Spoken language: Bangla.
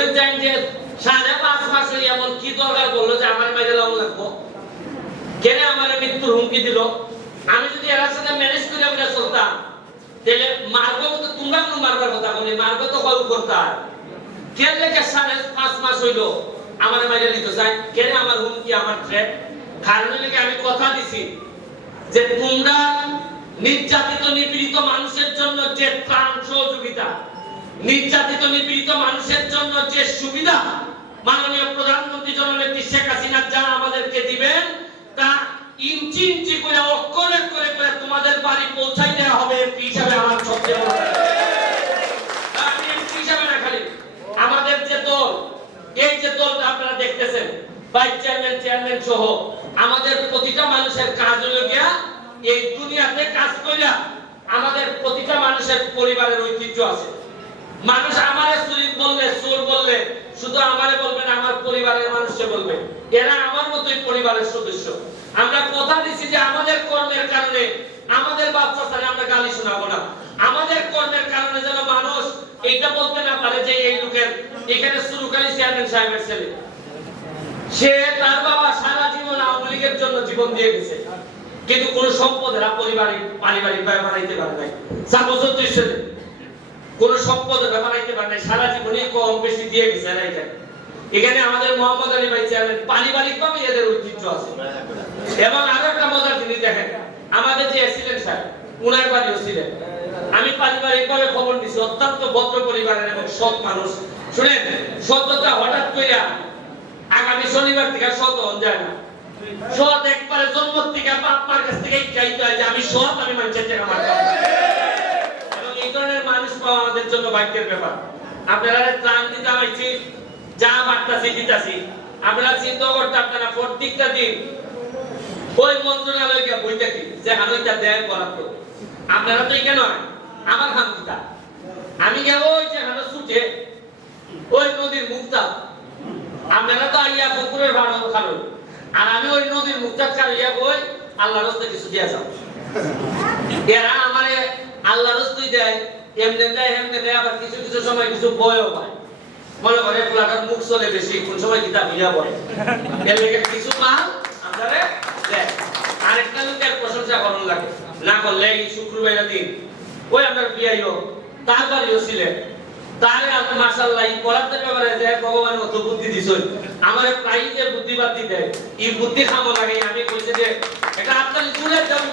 বুঝেন যে সাড়ে পাঁচ মাস এমন কি দরকার বলল যে আমার মেরে লং লাগবো? কেন আমার মৃত্যুর হুমকি দিল? আমি যদি এর সাথে ম্যানেজ করে চলতাম তাহলে মারবো তো তোমরা কোনো মারবার কথা বলি মারবো তো কল কেন লেগে সাড়ে পাঁচ মাস আমার মেরে নিতে কেন আমার হুমকি, আমার কারণ লেগে আমি কথা দিছি যে তোমরা নির্যাতিত, নিপীড়িত মানুষের জন্য যে ত্রাণ সহযোগিতা নির্যাতিত, নিপীড়িত মানুষের জন্য যে সুবিধা মাননীয় প্রধানমন্ত্রী জননেত্রী শেখ হাসিনা যা আমাদেরকে দিবেন, তা ইঞ্চি ইঞ্চি করে, অক্ষরে করে করে তোমাদের বাড়ি পৌঁছাই দেওয়া হবে এমপি হিসাবে আমার সবচেয়ে আমাদের যে দল, এই যে দলটা আপনারা দেখতেছেন, ভাইস চেয়ারম্যান চেয়ারম্যান সহ, আমাদের প্রতিটা মানুষের কাজ হলো গিয়া এই দুনিয়াতে কাজ কইরা আমাদের প্রতিটা মানুষের পরিবারের ঐতিহ্য আছে। মানুষ আমারে চুরি বললে চোর বললে, শুধু আমারে বলবে না, আমার পরিবারের মানুষকে বলবে। এরা আমার মতোই পরিবারের সদস্য। আমরা কথা দিচ্ছি যে আমাদের কর্মের কারণে আমাদের বাচ্চা ছাড়া আমরা গালি শোনাবো না। আমাদের কর্মের কারণে যেন মানুষ এটা বলতে না পারে যে এই লোকের এখানে সুরুকালী চেয়ারম্যান সাহেবের ছেলে। সে তার বাবা সারা জীবন আওয়ামী লীগের জন্য জীবন দিয়ে গেছে। কিন্তু কোন সম্পদ এরা পারিবারিক পারিবারিক ব্যয় বানাইতে পারে নাই। যা বছর ছেলে কোন সম্পদ বানাইতে পারে নাই। সারা জীবনই কম বেশি দিয়ে গেছে এরা এখানে এখানে আমাদের মোহাম্মদ আলী ভাই চেয়ারম্যান পারিবারিক ভাবে এদের ঐতিহ্য আছে। এবং আরও একটা মজার জিনিস দেখেন, আমাদের যে অ্যাক্সিডেন্ট স্যার, উনার বাড়িও ছিলেন। আমি পারিবারিক ভাবে খবর দিছি, অত্যন্ত ভদ্র পরিবারের এবং সৎ মানুষ। শুনেন, সত্যতা হঠাৎ কইরা আগামী শনিবার থেকে সৎ হন যায় না। সৎ একবারে জন্ম থেকে বাপ মার কাছ থেকে চাইতে হয় যে আমি সৎ, আমি মানুষের টাকা মারতাম না। এবং এই ধরনের মানুষ পাওয়া আমাদের জন্য ভাগ্যের ব্যাপার। আপনারা ত্রাণ দিতে হয়েছি যা বার্তাছি দিতাছি, আপনারা চিন্তা করতে আপনারা প্রত্যেকটা দিন ওই মন্ত্রণালয় গিয়ে বইটা কি? যে হানইটা দেয় বরাদ্দ আপনারা তো এখানে নয়, আমার হামকিটা আমি গিয়ে ওই যে হানো ছুটে ওই নদীর মুক্তা আপনারা তো আইয়া পুকুরের ভাড়া খালো আর আমি ওই নদীর মুক্তা চালিয়া বই আল্লাহর রাস্তায় কিছু দিয়া যাও এরা আমারে আল্লাহর রাস্তায় দেয়। এমনি দেয় এমনি দেয়, আবার কিছু কিছু সময় কিছু বয়ও পায় মনে করে পোলাটার মুখ চলে বেশি, কোন সময় কিতাব হইয়া পড়ে। এর লেগে কিছু মাল আপনারে দেয়। আরেকটা লোকের প্রশংসা করুন লাগে। না করলে এই শুক্রবার দিন ওই আপনার বিয়াইও তার বাড়িও ছিলেন তারে আপনি মাশাআল্লাহ, এই পড়াতে ব্যাপারে যে ভগবান অত বুদ্ধি দিছই আমারে প্রায় যে বুদ্ধিবাদ দিতে এই বুদ্ধি খামো লাগে। আমি কইছে যে, এটা আপনার জুড়ে যাও